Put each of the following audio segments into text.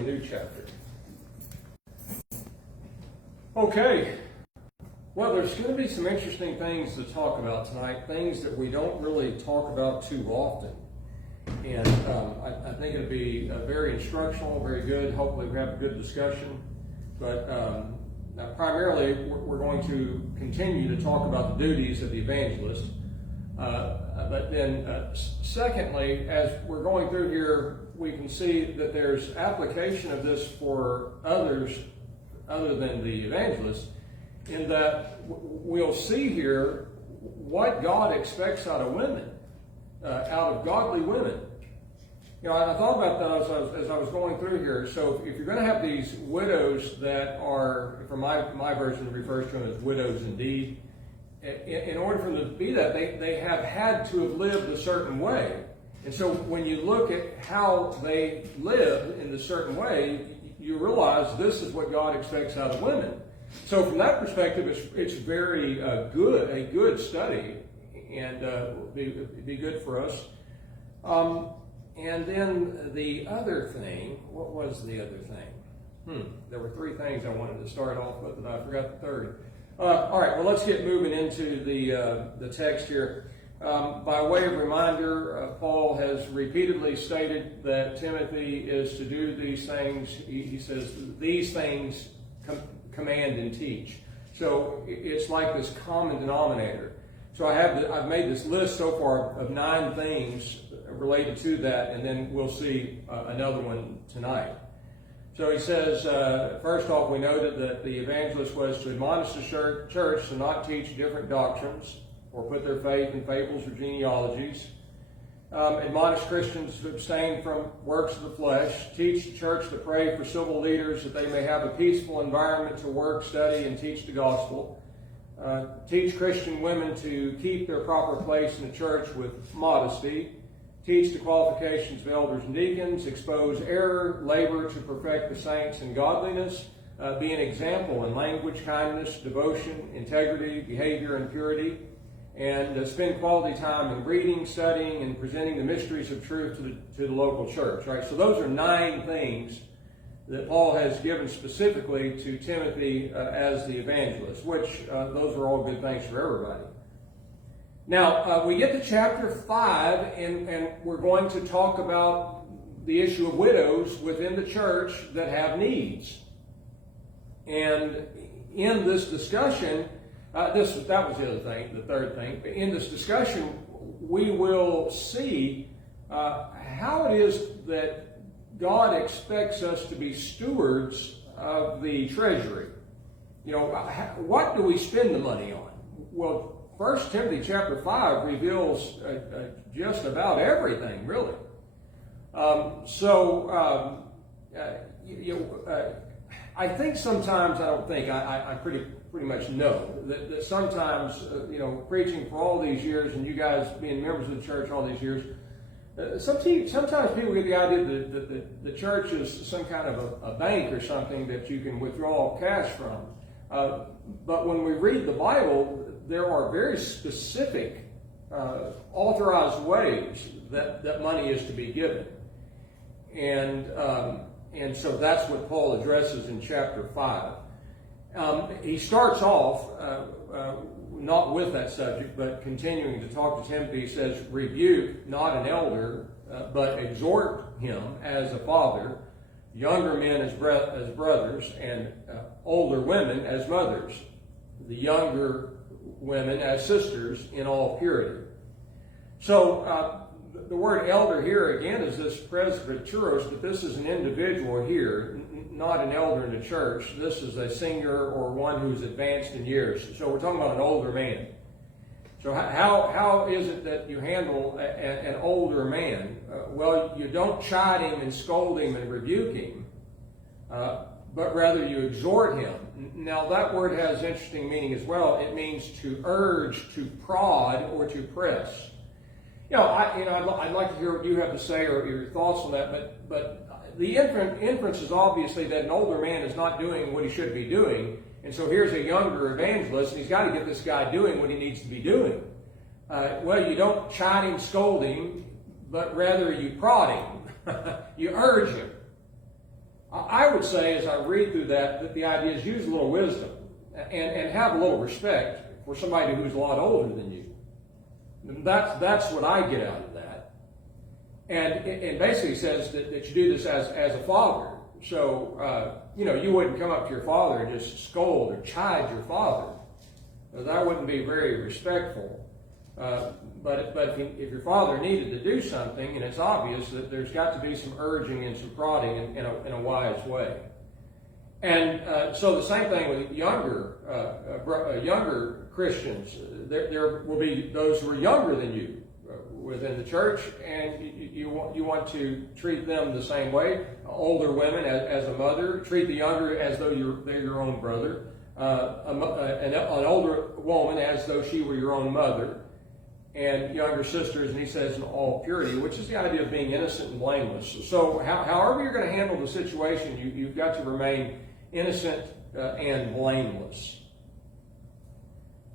a new chapter. Okay. Well, there's going to be some interesting things to talk about tonight, things that we don't really talk about too often. And I think it'll be very instructional, very good. Hopefully we have a good discussion. But primarily, we're going to continue to talk about the duties of the evangelist. But then, secondly, as we're going through here, we can see that there's application of this for others other than the evangelist, in that we'll see here what God expects out of women, out of godly women. You know, I thought about that as I was going through here. So if you're going to have these widows that are, from my version, it refers to them as widows indeed. In order for them to be that, they have had to have lived a certain way. And so when you look at how they lived in a certain way, you realize this is what God expects out of women. So from that perspective, it's very good, a good study, and be good for us. And then the other thing, what was the other thing? There were three things I wanted to start off with, and I forgot the third. All right, well, let's get moving into the text here. By way of reminder, Paul has repeatedly stated that Timothy is to do these things. He says, these things command and teach. So it's like this common denominator. So I've made this list so far of 9 things related to that, and then we'll see another one tonight. So he says, first off, we noted that the evangelist was to admonish the church to not teach different doctrines or put their faith in fables or genealogies, admonish Christians to abstain from works of the flesh, teach the church to pray for civil leaders that they may have a peaceful environment to work, study, and teach the gospel, teach Christian women to keep their proper place in the church with modesty, teach the qualifications of elders and deacons, expose error, labor to perfect the saints in godliness, be an example in language, kindness, devotion, integrity, behavior, and purity, and spend quality time in reading, studying, and presenting the mysteries of truth to the local church. Right? So those are 9 things that Paul has given specifically to Timothy as the evangelist, which those are all good things for everybody. Now, we get to chapter 5, and we're going to talk about the issue of widows within the church that have needs. And in this discussion, that was the other thing, the third thing. In this discussion, we will see how it is that God expects us to be stewards of the treasury. You know, what do we spend the money on? Well, 1 Timothy chapter 5 reveals just about everything, really. I think sometimes, I pretty much know that sometimes, preaching for all these years and you guys being members of the church all these years, sometimes people get the idea that the church is some kind of a bank or something that you can withdraw cash from. But when we read the Bible, there are very specific authorized ways that money is to be given. And so that's what Paul addresses in chapter 5. He starts off not with that subject, but continuing to talk to Timothy. He says, rebuke not an elder, but exhort him as a father, younger men as brothers, and older women as mothers, the younger women as sisters in all purity. So the word elder here again is this presbyteros, but this is an individual here, not an elder in the church. This is a senior or one who's advanced in years. So we're talking about an older man. So how is it that you handle an older man? Well, you don't chide him and scold him and rebuke him, but rather you exhort him. Now that word has interesting meaning as well. It means to urge, to prod, or to press. I'd like to hear what you have to say or your thoughts on that. But the inference is obviously that an older man is not doing what he should be doing, and so here's a younger evangelist, and he's got to get this guy doing what he needs to be doing. Well, you don't chide him, scold him, but rather you prod him, you urge him. I would say, as I read through that the idea is use a little wisdom and have a little respect for somebody who's a lot older than you. That's what I get out of that. And basically says that you do this as a father. So, you wouldn't come up to your father and just scold or chide your father. That wouldn't be very respectful. But if your father needed to do something, and it's obvious that there's got to be some urging and some prodding in a wise way. And so the same thing with younger Christians. There will be those who are younger than you within the church, and you want to treat them the same way. Older women as a mother, treat the younger as though they're your own brother. An older woman as though she were your own mother. And younger sisters, and he says, in all purity, which is the idea of being innocent and blameless. So however you're going to handle the situation, you've got to remain innocent and blameless.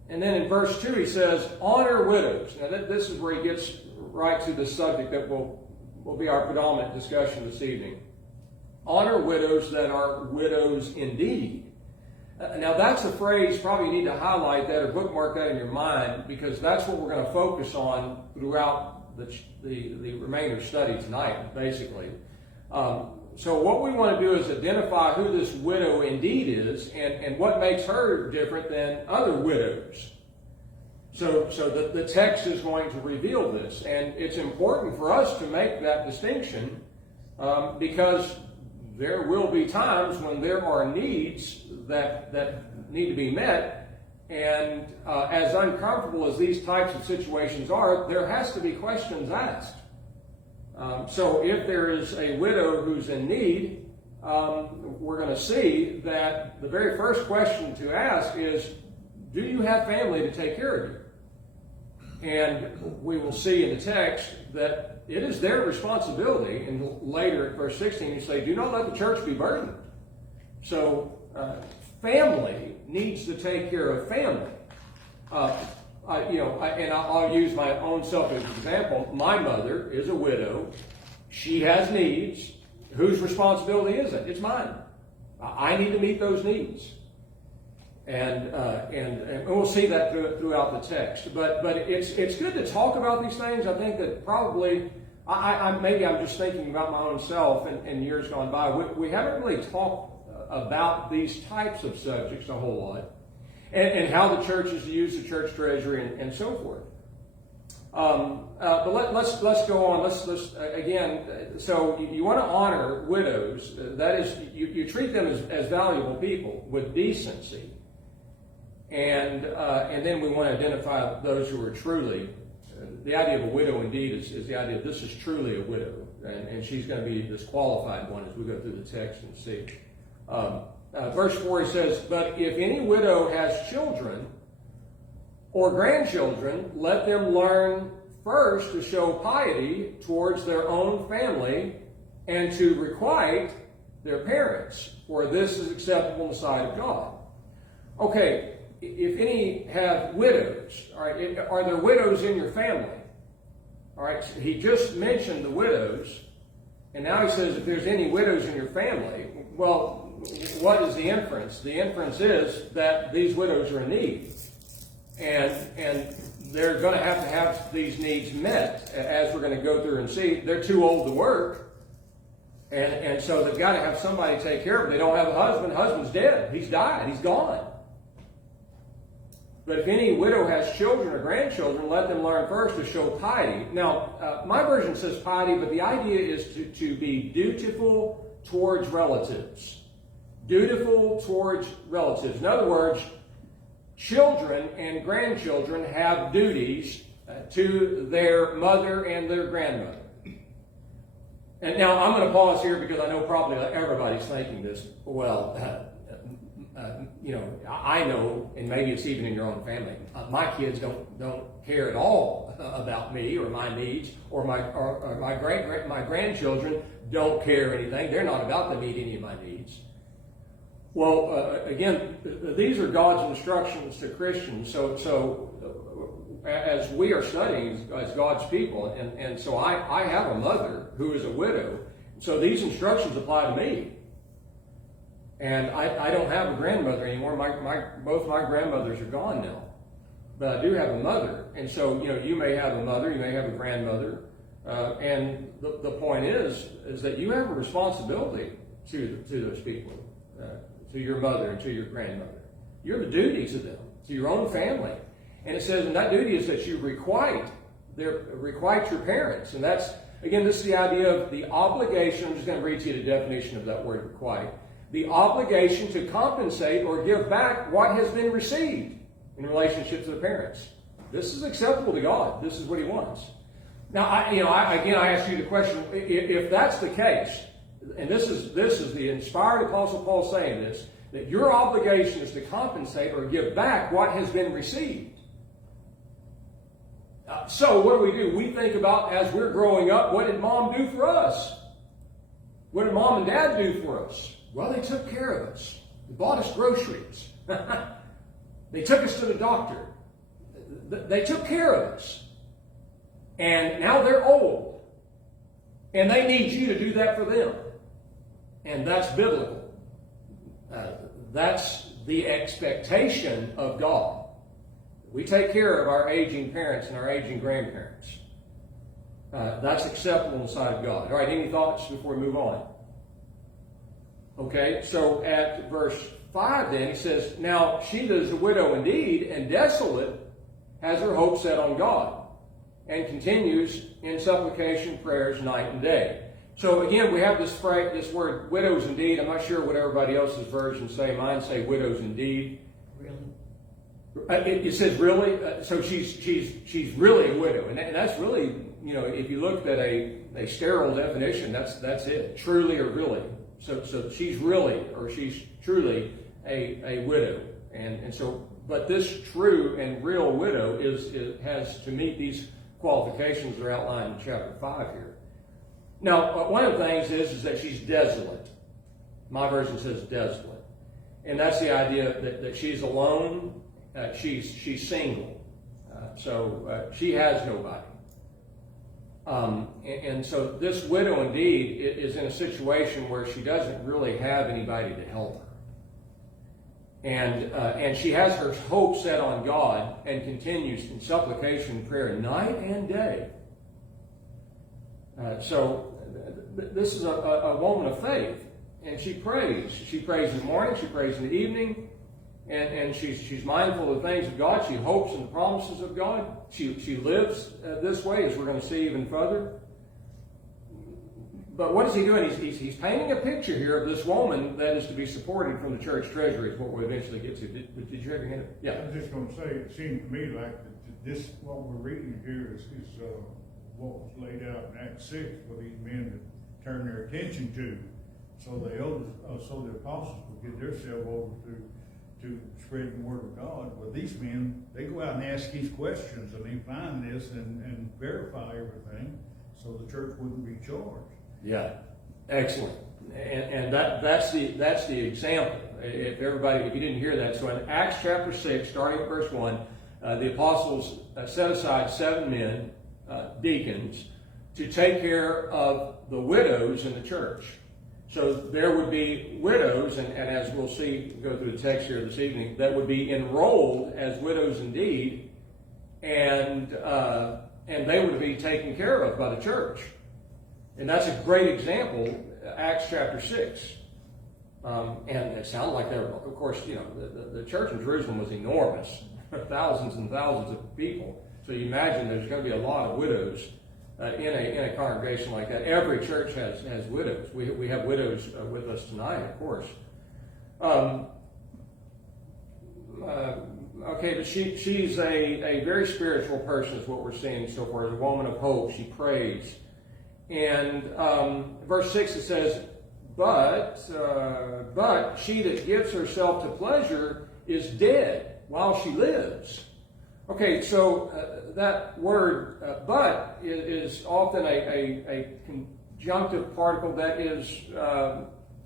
And then in verse 2 he says, honor widows. Now this is where he gets right to the subject that will be our predominant discussion this evening. Honor widows that are widows indeed. Now that's a phrase, probably you need to highlight that or bookmark that in your mind, because that's what we're going to focus on throughout the remainder study tonight, basically. So what we want to do is identify who this widow indeed is and what makes her different than other widows. So the text is going to reveal this, and it's important for us to make that distinction because there will be times when there are needs that need to be met, and as uncomfortable as these types of situations are, there has to be questions asked. So if there is a widow who's in need, we're going to see that the very first question to ask is, do you have family to take care of you? And we will see in the text that it is their responsibility, and later at verse 16 you say, do not let the church be burdened. So family needs to take care of family. And I'll use my own self as an example. My mother is a widow. She has needs. Whose responsibility is it? It's mine. I need to meet those needs. And we'll see that throughout the text. But it's good to talk about these things. I think that probably, maybe I'm just thinking about my own self and years gone by. We haven't really talked about these types of subjects a whole lot. And how the church is to use the church treasury and so forth. But let's go on. Let's again. So you want to honor widows. That is, you treat them as valuable people with decency. And then we want to identify those who are truly. The idea of a widow indeed is the idea of this is truly a widow, and she's going to be this qualified one as we go through the text and see. Verse 4 he says, but if any widow has children or grandchildren, let them learn first to show piety towards their own family and to requite their parents, for this is acceptable in the sight of God. Okay, if any have widows, all right, are there widows in your family? All right, so he just mentioned the widows, and now he says if there's any widows in your family, well, what is the inference? The inference is that these widows are in need. And they're going to have these needs met, as we're going to go through and see. They're too old to work. And so they've got to have somebody take care of them. They don't have a husband. Husband's dead. He's died. He's gone. But if any widow has children or grandchildren, let them learn first to show piety. Now, my version says piety, but the idea is to be dutiful towards relatives. Dutiful towards relatives. In other words, children and grandchildren have duties to their mother and their grandmother. And now I'm going to pause here because I know probably everybody's thinking this. Well, I know, and maybe it's even in your own family. My kids don't care at all about me or my needs, or my grandchildren don't care anything. They're not about to meet any of my needs. Well, again, these are God's instructions to Christians. So as we are studying as God's people, and so I have a mother who is a widow, so these instructions apply to me. And I don't have a grandmother anymore. Both my grandmothers are gone now. But I do have a mother. And so, you may have a mother, you may have a grandmother. And the point is that you have a responsibility to those people, to your mother and to your grandmother. You're the duties of them, to your own family. And it says, and that duty is that you requite your parents. And that's, again, this is the idea of the obligation. I'm just going to read to you the definition of that word requite. The obligation to compensate or give back what has been received in relationship to the parents. This is acceptable to God. This is what He wants. Now, I ask you the question: if that's the case, and this is the inspired Apostle Paul saying this, that your obligation is to compensate or give back what has been received. So what do? We think about, as we're growing up, what did Mom do for us? What did Mom and Dad do for us? Well, they took care of us. They bought us groceries. They took us to the doctor. They took care of us. And now they're old. And they need you to do that for them. And that's biblical. That's the expectation of God. We take care of our aging parents and our aging grandparents. That's acceptable in the sight of God. All right, any thoughts before we move on? Okay, so at verse 5 then, he says, now she that is a widow indeed, and desolate, has her hope set on God, and continues in supplication, prayers, night and day. So again, we have this phrase, this word, widows indeed. I'm not sure what everybody else's versions say. Mine say widows indeed. Really? It says really. So she's really a widow, and that's really, if you looked at a sterile definition, that's it. Truly or really. So she's really, or she's truly a widow, and so, but this true and real widow has to meet these qualifications that are outlined in chapter 5 here. Now, one of the things is that she's desolate. My version says desolate, and that's the idea that she's alone. She's single, so she has nobody. And so this widow indeed is in a situation where she doesn't really have anybody to help her. And she has her hope set on God and continues in supplication, prayer, night and day. So this is a woman of faith. And she prays. She prays in the morning, she prays in the evening. And she's mindful of the things of God. She hopes in the promises of God. She lives this way, as we're going to see even further. But what is he doing? He's painting a picture here of this woman that is to be supported from the church treasury, is what we'll eventually get to. Did you have your hand up? Yeah. I was just going to say, it seemed to me like this, what we're reading here is what was laid out in Acts 6 for these men to turn their attention to. So the apostles would get themselves over to spread the word of God. Well, these men, they go out and ask these questions, and they find this and verify everything, so the church wouldn't be charged. Yeah, excellent. And that's the example. If you didn't hear that, so in Acts chapter 6, starting at verse 1, the apostles set aside 7 men, deacons, to take care of the widows in the church. So there would be widows, and as we'll see, go through the text here this evening, that would be enrolled as widows indeed, and they would be taken care of by the church. And that's a great example, Acts chapter 6. And it sounded like they were, of course, the church in Jerusalem was enormous, thousands and thousands of people. So you imagine there's going to be a lot of widows in a congregation like that. Every church has widows. We have widows with us tonight, of course. Okay, but she's a very spiritual person, is what we're seeing so far. A woman of hope. She prays. And verse 6 it says, but she that gives herself to pleasure is dead while she lives. Okay, so that word but is often a conjunctive particle that is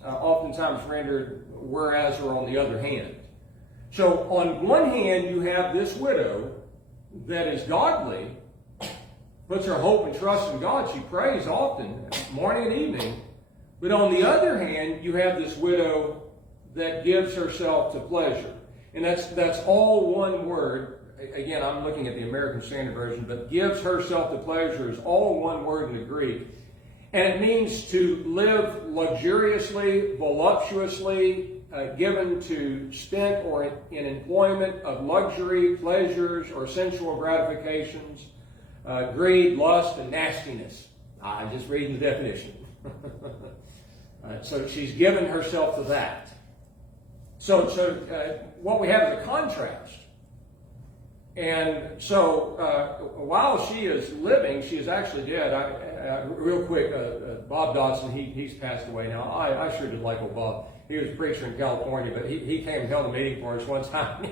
oftentimes rendered whereas or on the other hand. So on one hand you have this widow that is godly, puts her hope and trust in God. She prays often, morning and evening. But on the other hand, you have this widow that gives herself to pleasure. And that's all one word. Again, I'm looking at the American Standard Version, but gives herself to pleasure is all one word in the Greek. And it means to live luxuriously, voluptuously, given to spent or in employment of luxury, pleasures, or sensual gratifications, greed, lust, and nastiness. I'm just reading the definition. So she's given herself to that. So what we have is a contrast. And so while she is living, she is actually dead. Real quick, Bob Dodson, he's passed away now. I sure did like old Bob. He was a preacher in California, but he came and held a meeting for us one time.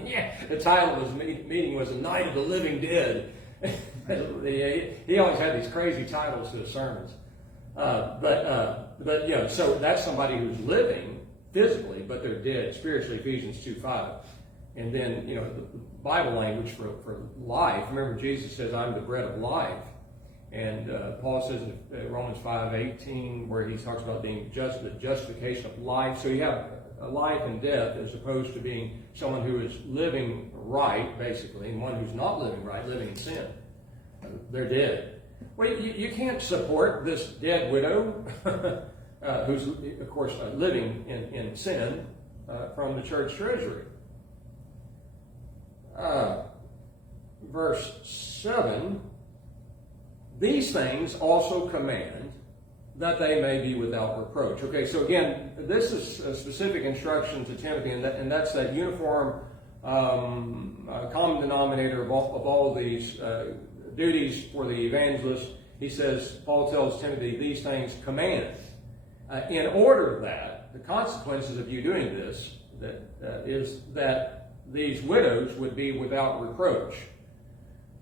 The title of his meeting was "The Night of the Living Dead." He always had these crazy titles to his sermons. But so that's somebody who's living physically, but they're dead spiritually. Ephesians 2:5. And then, the Bible language for life. Remember, Jesus says, "I'm the bread of life." And Paul says in Romans 5:18, where he talks about being the justification of life. So you have a life and death as opposed to being someone who is living right, basically, and one who's not living right, living in sin. They're dead. Well, you can't support this dead widow who's, of course, living in sin from the church treasury. Verse 7, "These things also command that they may be without reproach." Okay, so again, this is a specific instruction to Timothy, and that's that uniform common denominator of all these duties for the evangelist. He says, Paul tells Timothy, these things command. In order that the consequences of you doing this is that these widows would be without reproach.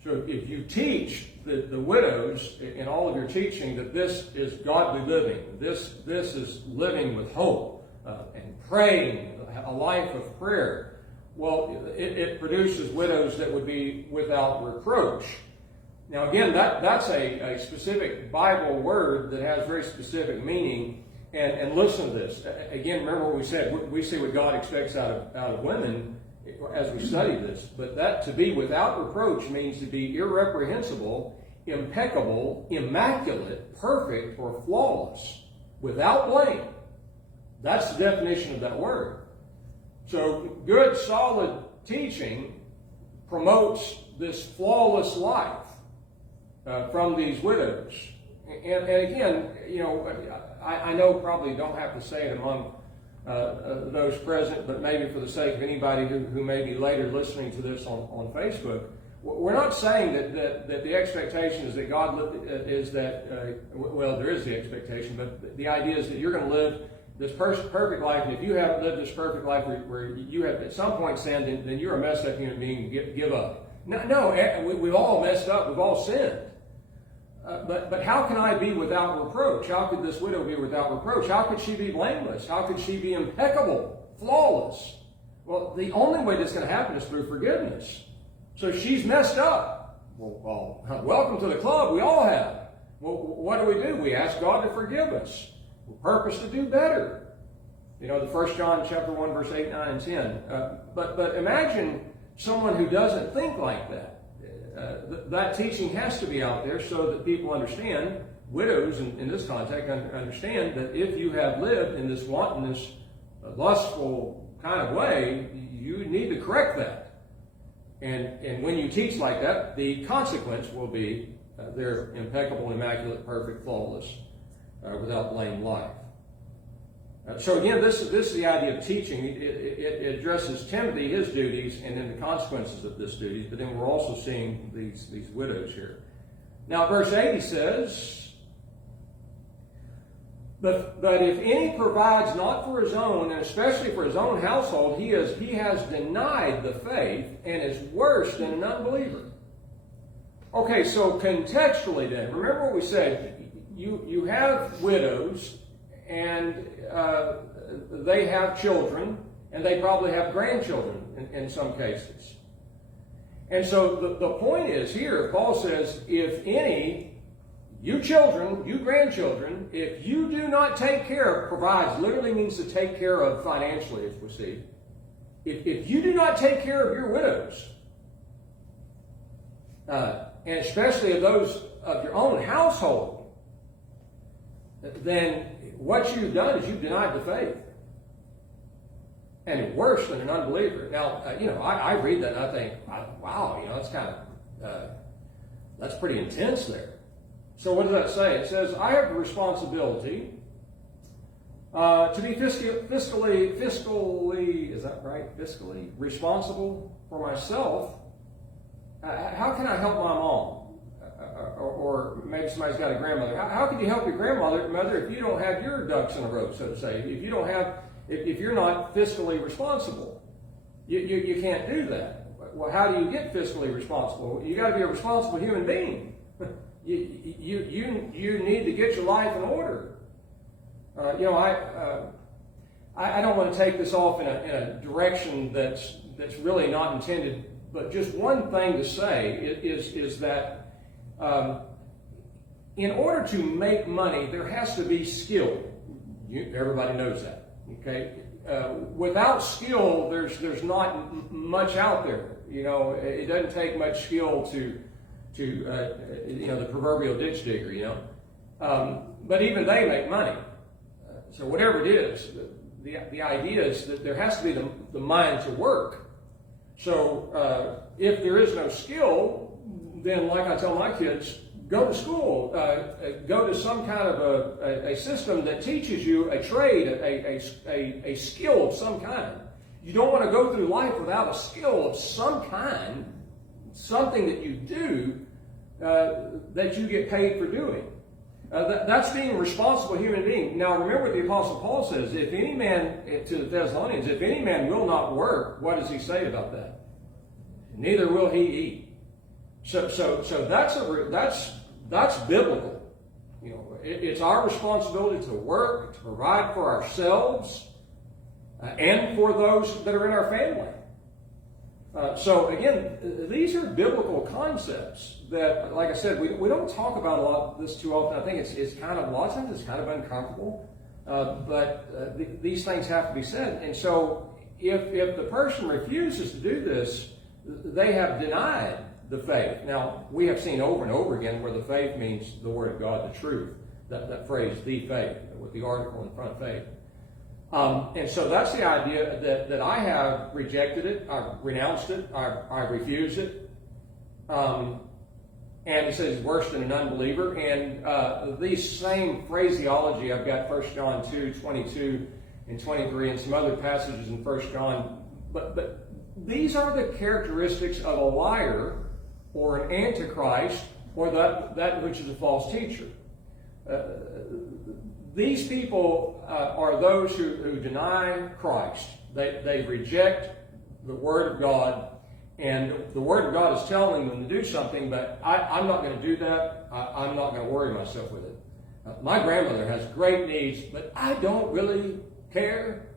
So if you teach the widows in all of your teaching that this is godly living, this is living with hope and praying, a life of prayer, well, it produces widows that would be without reproach. Now again, that's a specific Bible word that has very specific meaning. And listen to this. Again, remember what we said. We see what God expects out of women as we study this. But that to be without reproach means to be irreprehensible, impeccable, immaculate, perfect, or flawless, without blame. That's the definition of that word. So good, solid teaching promotes this flawless life from these widows. And again, I know probably don't have to say it among those present, but maybe for the sake of anybody who may be later listening to this on Facebook, we're not saying that the expectation is that God is that, well, there is the expectation, but the idea is that you're going to live this perfect life, and if you haven't lived this perfect life where you have at some point sinned, then you're a messed up human being, give up. No, we've all messed up, we've all sinned. But how can I be without reproach? How could this widow be without reproach? How could she be blameless? How could she be impeccable, flawless? Well, the only way that's going to happen is through forgiveness. So she's messed up. Well, welcome to the club. We all have. Well, what do? We ask God to forgive us. We purpose to do better. The 1 John chapter 1, verse 8, 9, and 10. But imagine someone who doesn't think like that. That teaching has to be out there so that people understand, widows in this context understand that if you have lived in this wantonness, lustful kind of way, you need to correct that. And when you teach like that, the consequence will be their impeccable, immaculate, perfect, flawless, without blame life. So again, this is the idea of teaching. It addresses Timothy, his duties, and then the consequences of this duties. But then we're also seeing these widows here. Now, verse 80 says, But if any provides not for his own, and especially for his own household, he has denied the faith and is worse than an unbeliever. Okay, so contextually then, remember what we said. You have widows, and they have children, and they probably have grandchildren in some cases. And so the point is here, Paul says, if any, you children, you grandchildren, if you do not take care, provides literally means to take care of financially, as we see. If you do not take care of your widows, and especially of those of your own household, then what you've done is you've denied the faith. And worse than an unbeliever. Now, I read that and I think, wow, it's kind of, that's pretty intense there. So what does that say? It says, I have the responsibility to be fiscally, is that right? Fiscally responsible for myself. How can I help my mom? Or maybe somebody's got a grandmother. How can you help your grandmother if you don't have your ducks in a row, so to say? If you're not fiscally responsible, you can't do that. Well, how do you get fiscally responsible? You got to be a responsible human being. You need to get your life in order. I don't want to take this off in a direction that's really not intended. But just one thing to say is that in order to make money, there has to be skill. Everybody knows that. Okay, without skill, there's not much out there. It doesn't take much skill to the proverbial ditch digger. But even they make money. So whatever it is, the idea is that there has to be the mind to work. So if there is no skill, then like I tell my kids, go to school, go to some kind of a system that teaches you a trade, a skill of some kind. You don't want to go through life without a skill of some kind, something that you do that you get paid for doing. That's being a responsible human being. Now remember what the Apostle Paul says, if any man, to the Thessalonians, if any man will not work, what does he say about that? Neither will he eat. So that's biblical. It's our responsibility to work, to provide for ourselves, and for those that are in our family. So again, these are biblical concepts that, like I said, we don't talk about a lot this too often. I think it's kind of, a lot of times it's kind of uncomfortable, but these things have to be said. And so if the person refuses to do this, they have denied the faith. Now, we have seen over and over again where the faith means the Word of God, the truth. That phrase, the faith, with the article in front of faith. And so that's the idea that I have rejected it, I've renounced it, I've refused it. And he says worse than an unbeliever. And these same phraseology, I've got 1 John 2, 22 and 23, and some other passages in 1 John. But these are the characteristics of a liar or an antichrist or that which is a false teacher. These people are those who deny Christ. They reject the Word of God, and the Word of God is telling them to do something, but I'm not going to do that. I'm not going to worry myself with it. My grandmother has great needs, but I don't really care.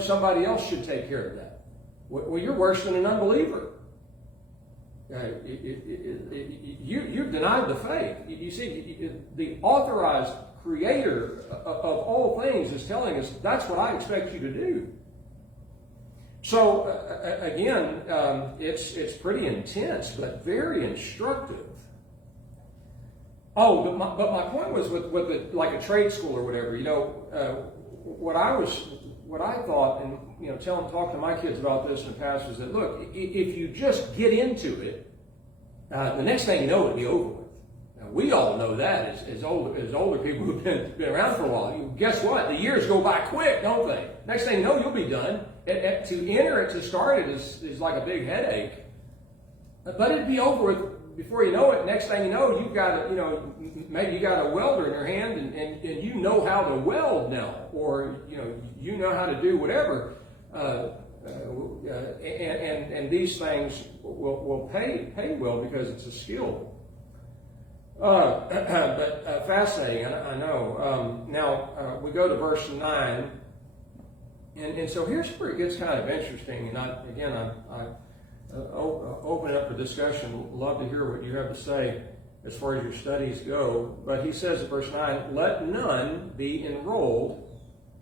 Somebody else should take care of that. Well, you're worse than an unbeliever. You've denied the faith. You see, the authorized creator of all things is telling us that's what I expect you to do. So again, it's pretty intense, but very instructive. Oh, but my point was with like a trade school or whatever. What I thought, and talking to my kids about this in the past, is that look, if you just get into it, the next thing you know, it'll be over with. Now, we all know that as older people who've been around for a while. Guess what? The years go by quick, don't they? Next thing you know, you'll be done. To enter it, to start it, is like a big headache. But it'd be over with before you know it. Next thing you know, you've got maybe you got a welder in your hand, and you know how to weld now, or you know how to do whatever. And these things will pay well because it's a skill. But fascinating, I know. Now we go to verse 9, and so here's where it gets kind of interesting. And I open it up for discussion. Love to hear what you have to say. as far as your studies go. But he says in verse 9, let none be enrolled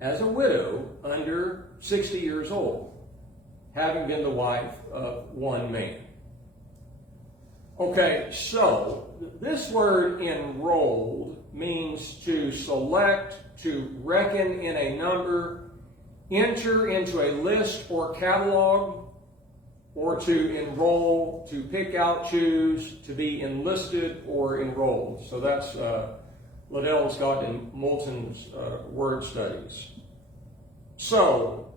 as a widow under 60 years old, having been the wife of one man. Okay, so this word enrolled means to select, to reckon in a number, enter into a list or catalog, or to enroll, to pick out, choose, to be enlisted or enrolled. So that's Liddell Scott and Moulton's word studies. So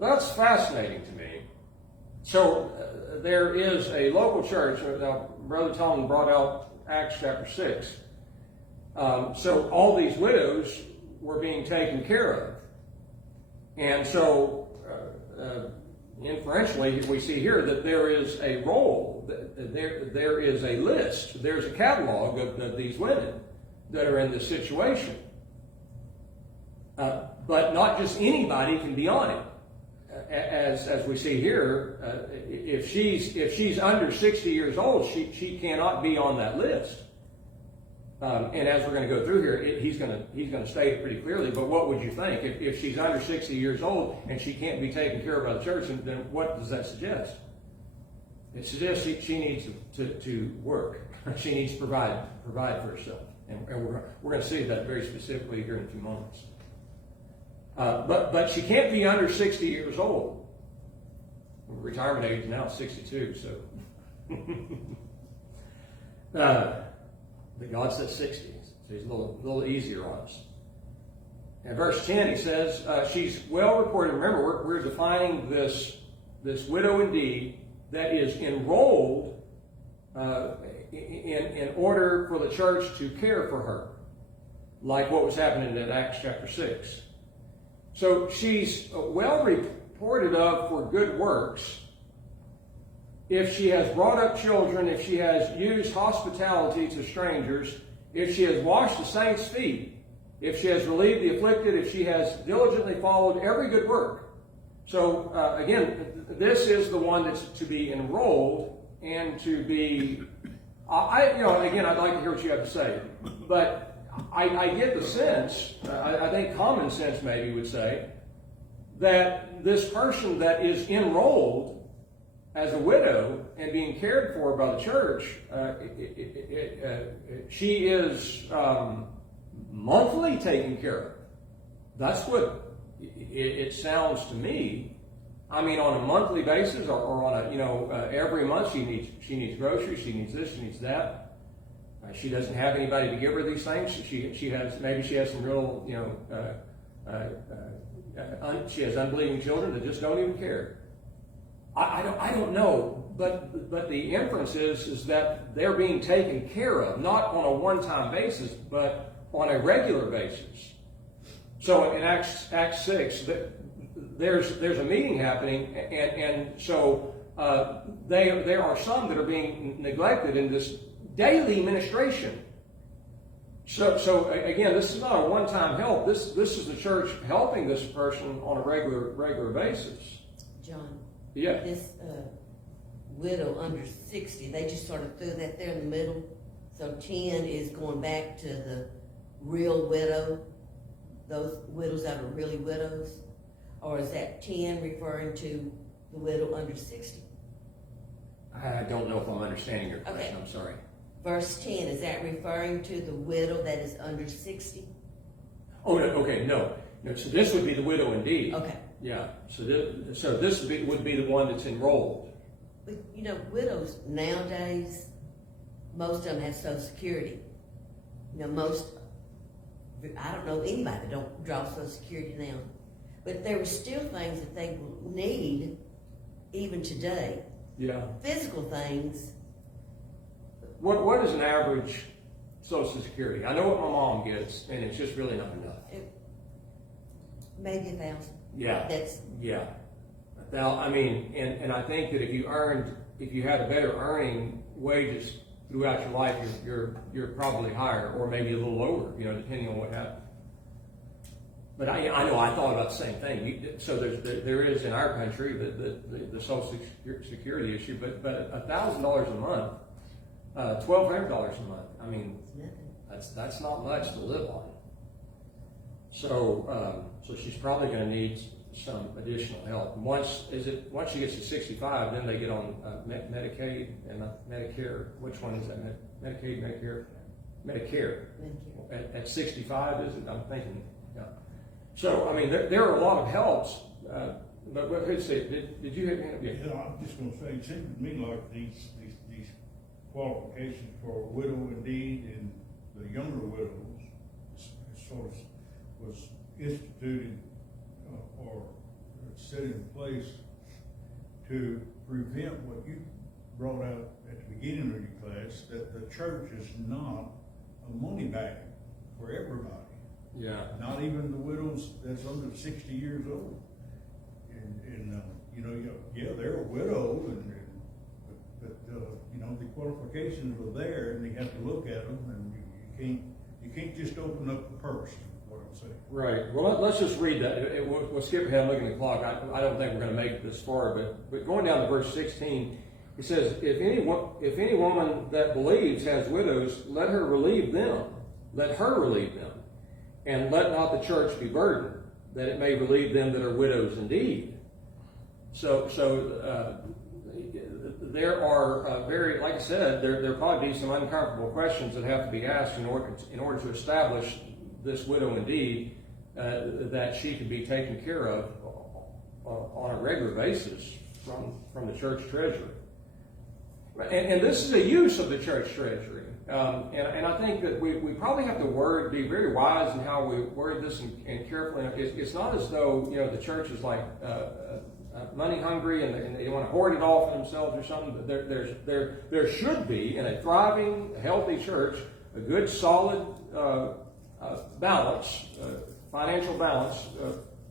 that's fascinating to me. So there is a local church. Now, Brother Tom brought out Acts chapter 6. So all these widows were being taken care of. And so inferentially, we see here that there is a roll, there is a list, there's a catalog of these women that are in this situation. But not just anybody can be on it. As we see here, if she's under 60 years old, she cannot be on that list. And as we're going to go through here, he's going to state it pretty clearly. But what would you think if she's under 60 years old and she can't be taken care of by the church? Then what does that suggest? It suggests she needs to work. She needs to provide for herself, and we're going to see that very specifically here in a few moments. But she can't be under 60 years old. Retirement age now is 62, so. But God says 60, so he's a little easier on us. In verse 10, he says, she's well reported. Remember, we're defining this widow indeed that is enrolled in order for the church to care for her, like what was happening in Acts chapter 6. So she's well reported of for good works. If she has brought up children, if she has used hospitality to strangers, if she has washed the saints' feet, if she has relieved the afflicted, if she has diligently followed every good work. So again, this is the one that's to be enrolled and to be. Again, I'd like to hear what you have to say, but I get the sense. I think common sense maybe would say that this person that is enrolled as a widow and being cared for by the church, she is monthly taken care of. That's what it sounds to me. I mean, on a monthly basis, or on a every month she needs groceries, she needs this, she needs that. She doesn't have anybody to give her these things. She has some real she has unbelieving children that just don't even care. I don't know, but the inference is that they're being taken care of, not on a one-time basis, but on a regular basis. So in Acts 6, there's a meeting happening, and so there are some that are being neglected in this daily ministration. So again, this is not a one-time help. This is the church helping this person on a regular basis. John. Yeah. This widow under 60, they just sort of threw that there in the middle. So 10 is going back to the real widow, those widows that are really widows? Or is that 10 referring to the widow under 60? I don't know if I'm understanding your question. Okay. I'm sorry. Verse 10, is that referring to the widow that is under 60? Oh, no, okay, no. So this would be the widow indeed. Okay. Yeah. So this would be the one that's enrolled. But widows nowadays, most of them have Social Security. I don't know anybody that don't draw Social Security now. But there are still things that they will need even today. Yeah. Physical things. What is an average Social Security? I know what my mom gets, and it's just really not enough. Maybe 1,000. Yeah. Yeah. Now, I mean, and I think that if you had a better earning wages throughout your life, you're probably higher, or maybe a little lower, depending on what happened. But I know I thought about the same thing. So there is in our country the Social Security issue, but $1,000 a month $1,200 a month. I mean, Nothing. that's not much to live on. So so she's probably going to need some additional help. Once she gets to 65, then they get on Medicaid and Medicare. Which one is that? Medicaid, Medicare, Medicare. At 65, is it? I'm thinking. Yeah. So I mean, there are a lot of helps. But what could say? Did you have any? Yeah, I'm just going to say, it seems to me like these qualifications for a widow indeed and the younger widows sort of was instituted or set in place to prevent what you brought out at the beginning of your class, that the church is not a money bag for everybody. Yeah. Not even the widows that's under 60 years old. And you know, yeah, they're a widow, but you know, the qualifications are there, and you have to look at them, and you can't just open up the purse. Is what I'm saying. Right. Well, let's just read that. We'll skip ahead and look at the clock. I don't think we're going to make it this far, but going down to verse 16, it says, if any woman that believes has widows, let her relieve them. Let her relieve them, and let not the church be burdened, that it may relieve them that are widows indeed. So there are very, like I said, there probably be some uncomfortable questions that have to be asked in order to establish this widow indeed that she can be taken care of on a regular basis from the church treasury. And this is a use of the church treasury. And I think that we probably have to be very wise in how we word this and carefully. It's not as though, you know, the church is like money hungry and they want to hoard it all for themselves or something. But there should be, in a thriving, healthy church, a good, solid balance, financial balance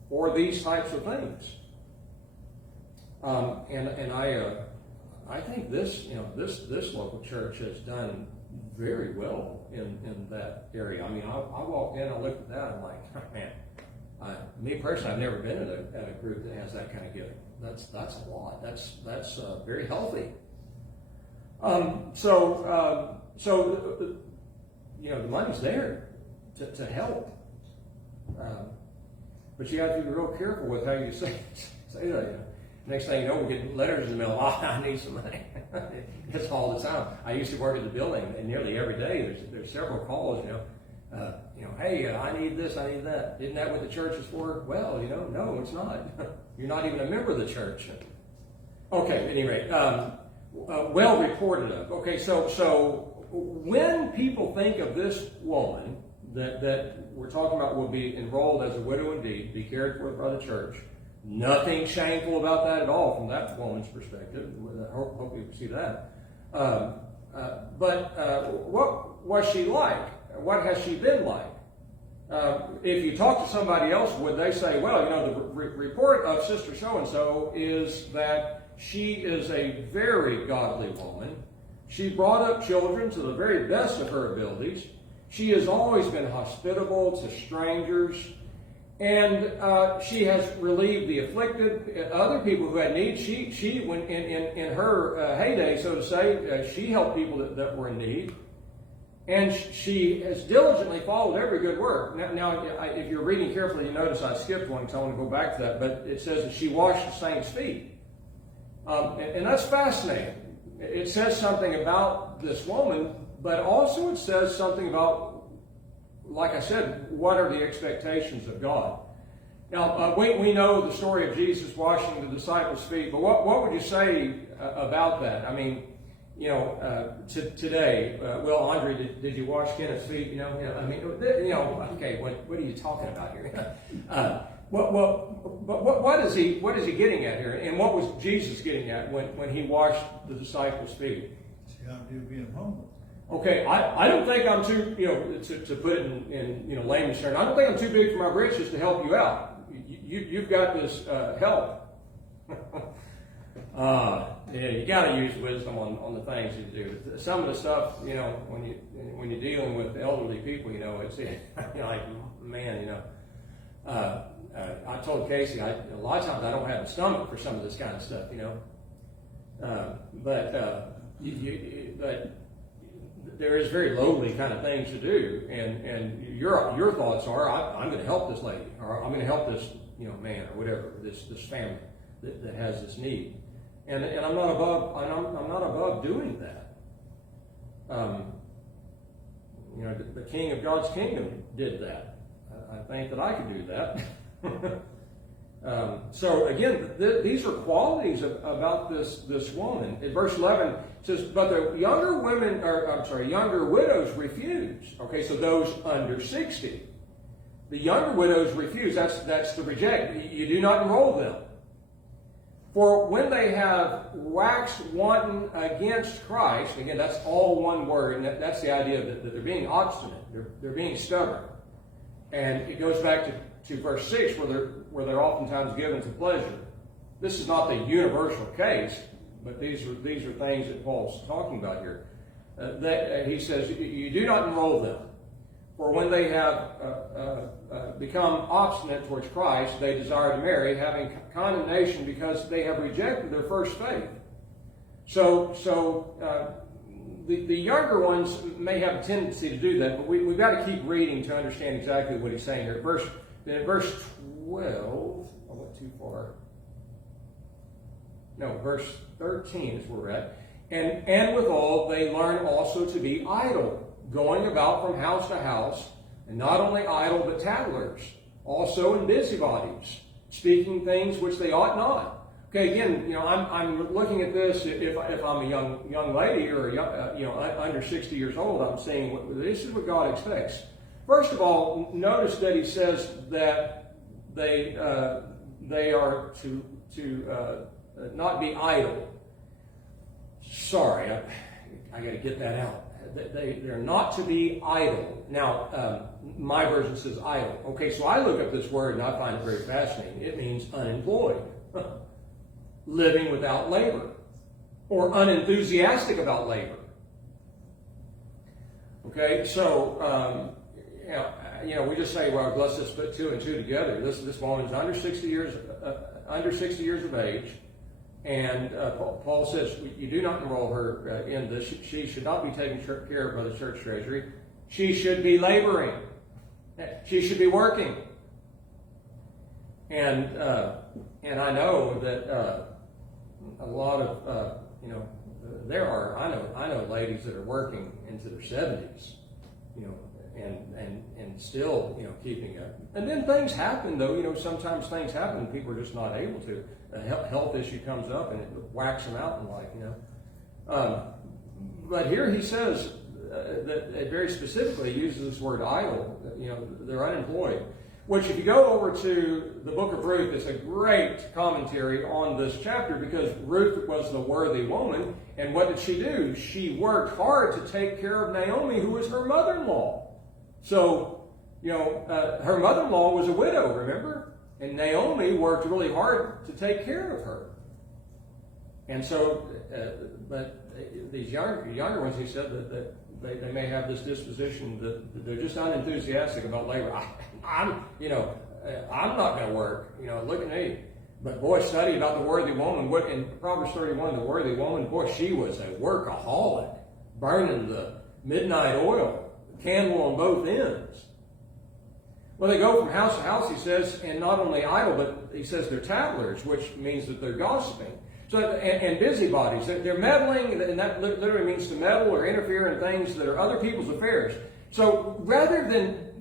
for these types of things. And I think this local church has done very well in that area. I mean, I walked in, I looked at that, I'm like, man, me personally, I've never been at a group that has that kind of giving. That's a lot. That's very healthy. So you know, the money's there to help, but you have to be real careful with how you say that. You know. Next thing you know, we're getting letters in the mail. Oh, I need some money. It's all the time. I used to work at the building, and nearly every day there's several calls. Hey, I need this, I need that. Isn't that what the church is for? Well, you know, no, it's not. You're not even a member of the church. Okay, at any rate, well reported of. Okay, so when people think of this woman that we're talking about will be enrolled as a widow indeed, be cared for by the church. Nothing shameful about that at all from that woman's perspective. I hope you see that. But what was she like? What has she been like? If you talk to somebody else, would they say, well, you know, the report of Sister So-and-so is that she is a very godly woman. She brought up children to the very best of her abilities. She has always been hospitable to strangers. And she has relieved the afflicted, other people who had need. She when in her heyday, so to say, she helped people that were in need. And she has diligently followed every good work. Now, if you're reading carefully, you notice I skipped one, so I want to go back to that. But it says that she washed the saints' feet. And that's fascinating. It says something about this woman, but also it says something about, like I said, what are the expectations of God? Now, we know the story of Jesus washing the disciples' feet, but what would you say about that? I mean, you know, today, well, Andre, did you wash Kenneth's feet? You know, I mean, you know, okay, what are you talking about here? What is he getting at here? And what was Jesus getting at when he washed the disciples' feet? It's the idea of being humble. Okay, I don't think I'm too, you know, to put it in layman's terms, I don't think I'm too big for my britches to help you out. You've got this help. Yeah, you got to use wisdom on the things you do. Some of the stuff, you know, when you're dealing with elderly people, you know, it's like, man, you know. I told Casey, a lot of times I don't have the stomach for some of this kind of stuff, you know. But there is very lowly kind of things to do, and your thoughts are, I'm going to help this lady, or I'm going to help this man or whatever, this family that has this need, and I'm not above doing that. The King of God's kingdom did that. I think that I could do that. So again, these are qualities about this woman. In verse 11 it says, "But the younger widows refuse." Okay, so those under 60, the younger widows refuse. That's the reject. You do not enroll them. For when they have waxed wanton against Christ, again, that's all one word, and that's the idea that they're being obstinate, they're being stubborn. And it goes back to verse 6, where they're oftentimes given to pleasure. This is not the universal case, but these are things that Paul's talking about here. He says, you do not enroll them. For when they have become obstinate towards Christ, they desire to marry, having condemnation because they have rejected their first faith. So the younger ones may have a tendency to do that, but we've got to keep reading to understand exactly what he's saying here. In verse 12, I went too far. No, verse 13 is where we're at. And withal, they learn also to be idle, going about from house to house, and not only idle, but tattlers, also in busybodies, speaking things which they ought not. Okay, again, I'm looking at this. If I'm a young lady or under 60 years old, I'm saying this is what God expects. First of all, notice that he says that they are to not be idle. Sorry, I got to get that out. They're not to be idle. Now, my version says idle. Okay, so I look up this word and I find it very fascinating. It means unemployed, living without labor, or unenthusiastic about labor. Okay, so we just say, well, let's just put 2 and 2 together. This woman's under 60 years of age. And Paul says, you do not enroll her in this. She should not be taken care of by the church treasury. She should be laboring. She should be working. And I know that a lot of I know ladies that are working into their 70s, and still keeping up. And then things happen though. Sometimes things happen and people are just not able to. A health issue comes up and it whacks them out in life, But here he says that it very specifically uses this word idle. They're unemployed. Which, if you go over to the book of Ruth, it's a great commentary on this chapter, because Ruth was the worthy woman, and what did she do? She worked hard to take care of Naomi, who was her mother-in-law. So, her mother-in-law was a widow, remember? And Naomi worked really hard to take care of her. And so, but these younger ones, he said that they may have this disposition that they're just unenthusiastic about labor. I'm not going to work. Look at me. But boy, study about the worthy woman. In Proverbs 31, the worthy woman, boy, she was a workaholic, burning the midnight oil, candle on both ends. Well, they go from house to house, he says, and not only idle, but he says they're tattlers, which means that they're gossiping. So, and busybodies. They're meddling, and that literally means to meddle or interfere in things that are other people's affairs. So rather than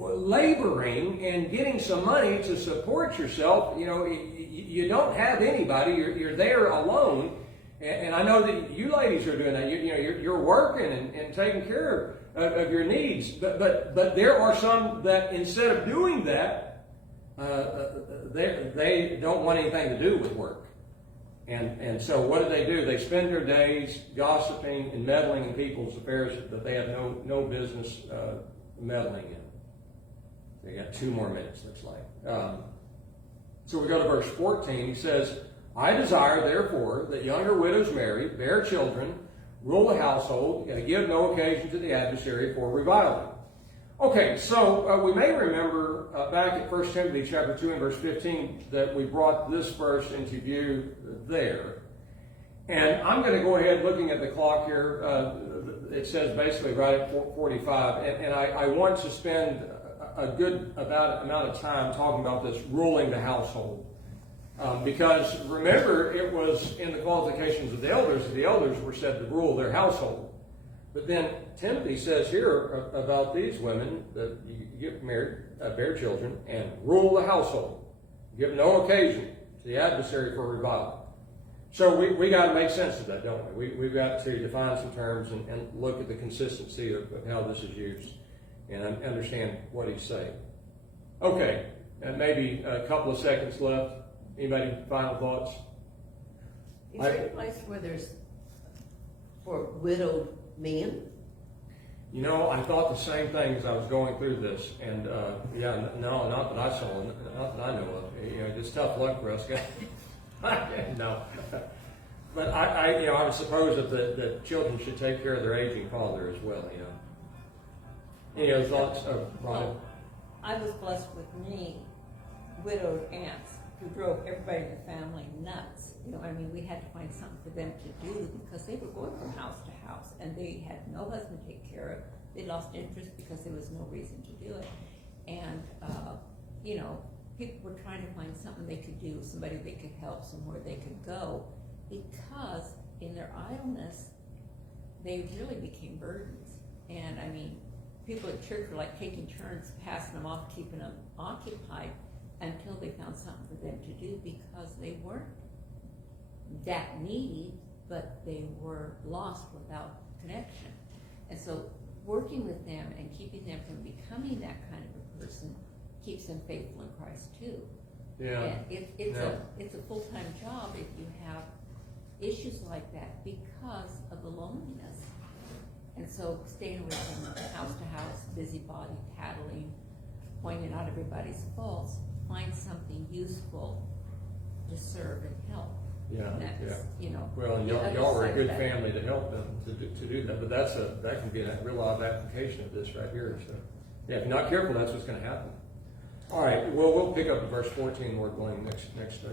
laboring and getting some money to support yourself, you don't have anybody. You're there alone. And I know that you ladies are doing that. You're working and taking care of your needs. But there are some that instead of doing that, they don't want anything to do with work. And so what do? They spend their days gossiping and meddling in people's affairs that they have no business meddling in. They got 2 more minutes, looks like. So we go to verse 14. He says, I desire, therefore, that younger widows marry, bear children, rule the household, and give no occasion to the adversary for reviling. Okay, so we may remember back at 1 Timothy chapter 2 and verse 15 that we brought this verse into view there. And I'm going to go ahead looking at the clock here. it says basically right at 45, and I want to spend a good amount of time talking about this ruling the household. Because remember, it was in the qualifications of the elders were said to rule their household. But then Timothy says here about these women that you get married, bear children, and rule the household. Give no occasion to the adversary for revival. So we got to make sense of that, don't we? We've got to define some terms and look at the consistency of how this is used and understand what he's saying. Okay, and maybe a couple of seconds left. Anybody final thoughts? Is there a place where there's for widowed men? You know, I thought the same thing as I was going through this, and yeah, no, not that I saw, not that I know of. You know, just tough luck for us guys. No, but I would suppose that the children should take care of their aging father as well. You know, any other thoughts of Ronnie? Well, I was blessed with many widowed aunts who drove everybody in the family nuts. You know, I mean, we had to find something for them to do because they were going from house to house and they had no husband to take care of. They lost interest because there was no reason to do it. And, you know, people were trying to find something they could do, somebody they could help, somewhere they could go, because in their idleness, they really became burdens. And I mean, people at church were like taking turns, passing them off, keeping them occupied, until they found something for them to do, because they weren't that needy, but they were lost without connection. And so working with them and keeping them from becoming that kind of a person keeps them faithful in Christ too. Yeah. And it's a full-time job if you have issues like that because of the loneliness. And so staying away from house to house, busybody, tattling, pointing out everybody's faults, find something useful to serve and help. Yeah, yeah. You know. Well, and y'all were a good family to help them to do that, but that can be a real live application of this right here. So, yeah, if you're not careful, that's what's going to happen. All right, well, we'll pick up at verse 14, Lord willing, next